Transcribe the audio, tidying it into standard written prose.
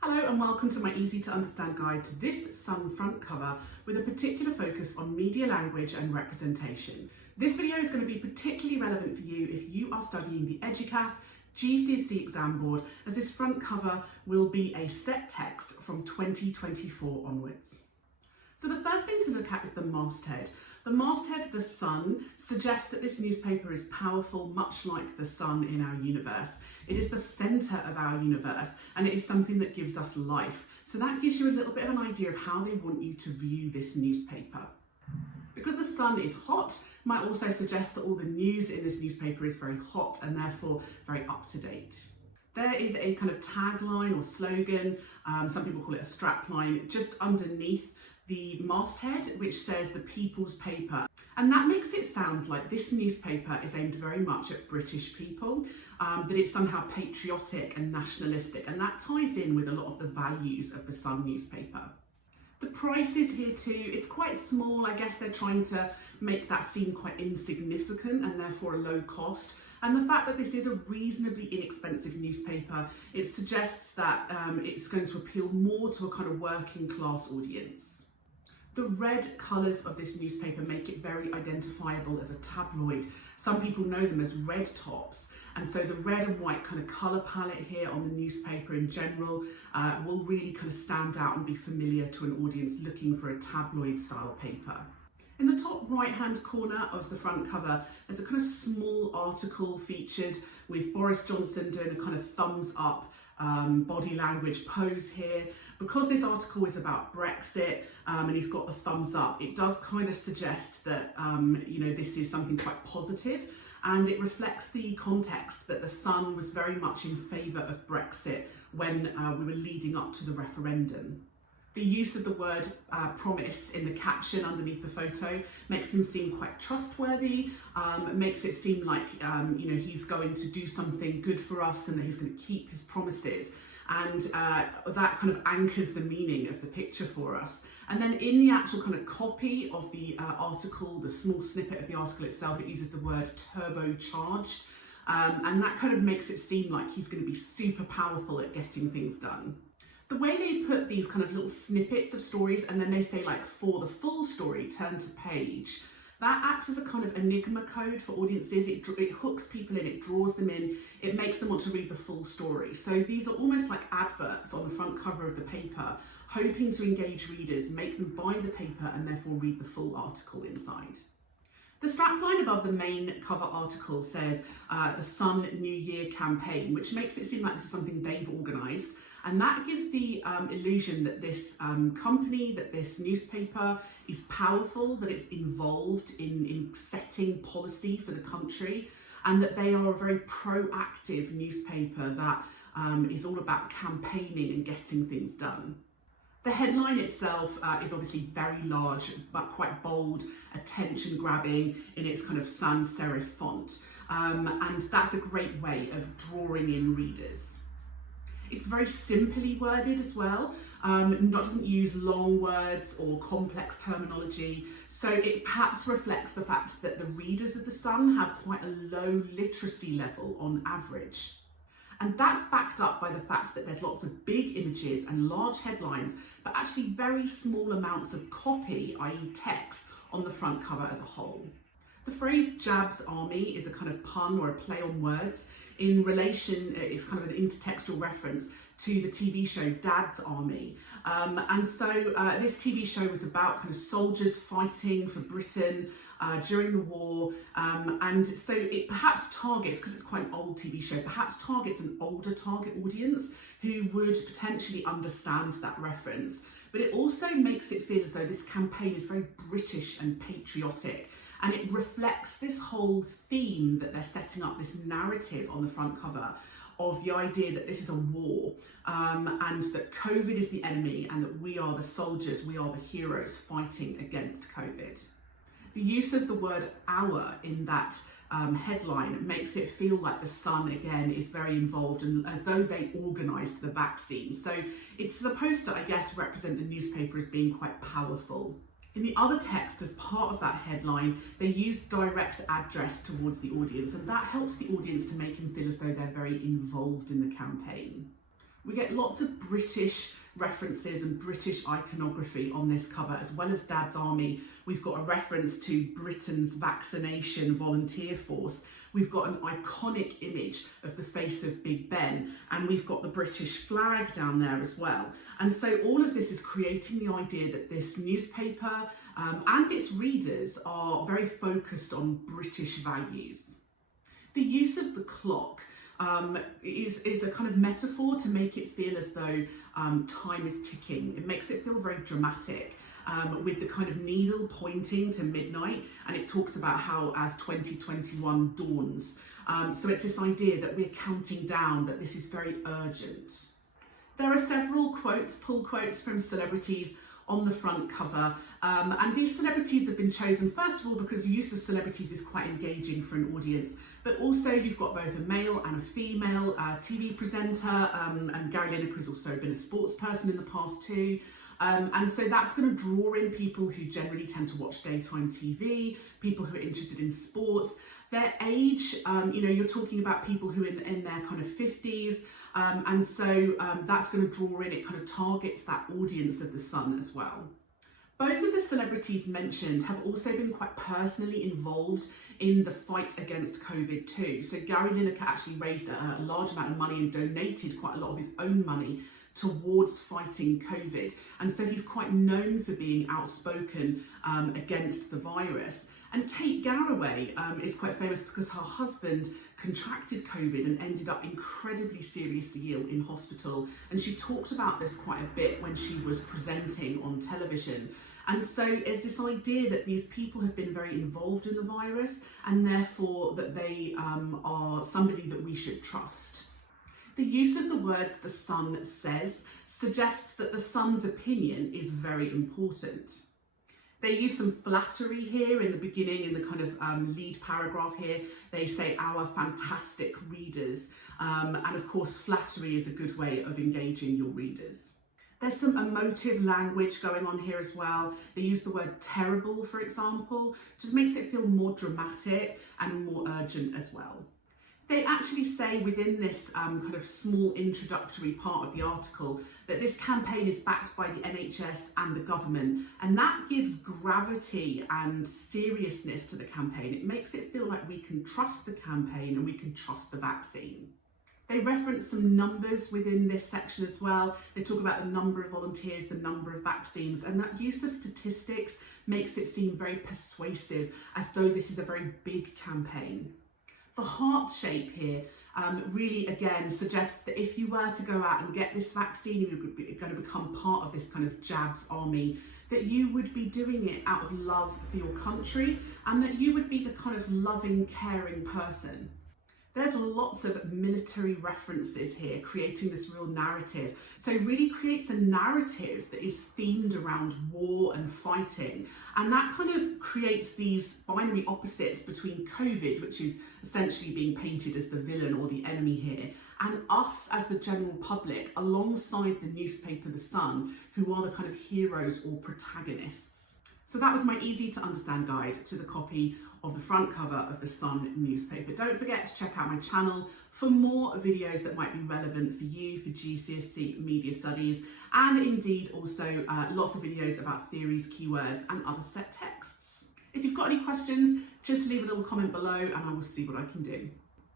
Hello and welcome to my easy to understand guide to this Sun front cover with a particular focus on media language and representation. This video is going to be particularly relevant for you if you are studying the EDUCAS GCSE exam board, as this front cover will be a set text from 2024 onwards. So the first thing to look at is the masthead. The masthead, the sun, suggests that this newspaper is powerful, much like the sun in our universe. It is the centre of our universe, and it is something that gives us life. So that gives you a little bit of an idea of how they want you to view this newspaper. Because the sun is hot, might also suggest that all the news in this newspaper is very hot and therefore very up to date. There is a kind of tagline or slogan, some people call it a strapline, just underneath the masthead, which says the People's Paper. And that makes it sound like this newspaper is aimed very much at British people, that it's somehow patriotic and nationalistic, and that ties in with a lot of the values of the Sun newspaper. The price is here too. It's quite small. I guess they're trying to make that seem quite insignificant and therefore a low cost. And the fact that this is a reasonably inexpensive newspaper, it suggests that it's going to appeal more to a kind of working class audience. The red colours of this newspaper make it very identifiable as a tabloid. Some people know them as red tops, and so the red and white kind of colour palette here on the newspaper in general will really kind of stand out and be familiar to an audience looking for a tabloid style paper. In the top right hand corner of the front cover, there's a kind of small article featured with Boris Johnson doing a kind of thumbs up body language pose here. Because this article is about Brexit and he's got the thumbs up, it does kind of suggest that this is something quite positive, and it reflects the context that the Sun was very much in favour of Brexit when we were leading up to the referendum. The use of the word promise in the caption underneath the photo makes him seem quite trustworthy, makes it seem like he's going to do something good for us and that he's going to keep his promises. And that kind of anchors the meaning of the picture for us. And then in the actual kind of copy of the article, the small snippet of the article itself, it uses the word turbocharged. And that kind of makes it seem like he's going to be super powerful at getting things done. The way they put these kind of little snippets of stories and then they say like, for the full story, turn to page, that acts as a kind of enigma code for audiences. It hooks people in, it draws them in, it makes them want to read the full story. So these are almost like adverts on the front cover of the paper, hoping to engage readers, make them buy the paper and therefore read the full article inside. The strapline above the main cover article says the Sun New Year campaign, which makes it seem like this is something they've organised. And that gives the illusion that this company, that this newspaper is powerful, that it's involved in setting policy for the country, and that they are a very proactive newspaper that is all about campaigning and getting things done. The headline itself is obviously very large, but quite bold, attention-grabbing in its kind of sans serif font. And that's a great way of drawing in readers. It's very simply worded as well, doesn't use long words or complex terminology, so it perhaps reflects the fact that the readers of the Sun have quite a low literacy level on average. And that's backed up by the fact that there's lots of big images and large headlines, but actually very small amounts of copy, i.e. text, on the front cover as a whole. The phrase Jab's army is a kind of pun or a play on words in relation, it's kind of an intertextual reference to the TV show Dad's Army. And so this TV show was about kind of soldiers fighting for Britain during the war. And so it perhaps targets, because it's quite an old TV show, perhaps targets an older target audience who would potentially understand that reference. But it also makes it feel as though this campaign is very British and patriotic. And it reflects this whole theme that they're setting up, this narrative on the front cover of the idea that this is a war and that COVID is the enemy and that we are the soldiers, we are the heroes fighting against COVID. The use of the word our in that headline makes it feel like the Sun again is very involved and as though they organised the vaccine. So it's supposed to, I guess, represent the newspaper as being quite powerful. In the other text, as part of that headline, they use direct address towards the audience, and that helps the audience to make him feel as though they're very involved in the campaign. We get lots of British references and British iconography on this cover, as well as Dad's Army. We've got a reference to Britain's vaccination volunteer force. We've got an iconic image of the face of Big Ben, and we've got the British flag down there as well. And so all of this is creating the idea that this newspaper and its readers are very focused on British values. The use of the clock is a kind of metaphor to make it feel as though time is ticking. It makes it feel very dramatic. With the kind of needle pointing to midnight, and it talks about how as 2021 dawns. So it's this idea that we're counting down, that this is very urgent. There are several pull quotes from celebrities on the front cover, and these celebrities have been chosen first of all because the use of celebrities is quite engaging for an audience, but also you've got both a male and a female TV presenter, and Gary Lineker has also been a sports person in the past too. And so that's going to draw in people who generally tend to watch daytime TV, people who are interested in sports, their age, you're talking about people who are in their kind of 50s, and so that's going to draw in, it kind of targets that audience of the Sun as well. Both of the celebrities mentioned have also been quite personally involved in the fight against COVID too. So Gary Lineker actually raised a large amount of money and donated quite a lot of his own money towards fighting COVID. And so he's quite known for being outspoken against the virus. And Kate Garraway is quite famous because her husband contracted COVID and ended up incredibly seriously ill in hospital. And she talked about this quite a bit when she was presenting on television. And so there's this idea that these people have been very involved in the virus, and therefore that they are somebody that we should trust. The use of the words "the Sun says" suggests that the Sun's opinion is very important. They use some flattery here in the beginning, in the kind of lead paragraph here. They say "our fantastic readers," and of course flattery is a good way of engaging your readers. There's some emotive language going on here as well. They use the word "terrible," for example, just makes it feel more dramatic and more urgent as well. They actually say within this kind of small introductory part of the article that this campaign is backed by the NHS and the government, and that gives gravity and seriousness to the campaign. It makes it feel like we can trust the campaign and we can trust the vaccine. They reference some numbers within this section as well. They talk about the number of volunteers, the number of vaccines, and that use of statistics makes it seem very persuasive, as though this is a very big campaign. The heart shape here really, again, suggests that if you were to go out and get this vaccine, you would be going to become part of this kind of jabs army, that you would be doing it out of love for your country, and that you would be the kind of loving, caring person. There's lots of military references here, creating this real narrative. So it really creates a narrative that is themed around war and fighting. And that kind of creates these binary opposites between COVID, which is essentially being painted as the villain or the enemy here, and us as the general public, alongside the newspaper The Sun, who are the kind of heroes or protagonists. So that was my easy to understand guide to the copy of the front cover of the Sun newspaper. Don't forget to check out my channel for more videos that might be relevant for you for GCSE media studies, and indeed also lots of videos about theories, keywords and other set texts. If you've got any questions, just leave a little comment below and I will see what I can do.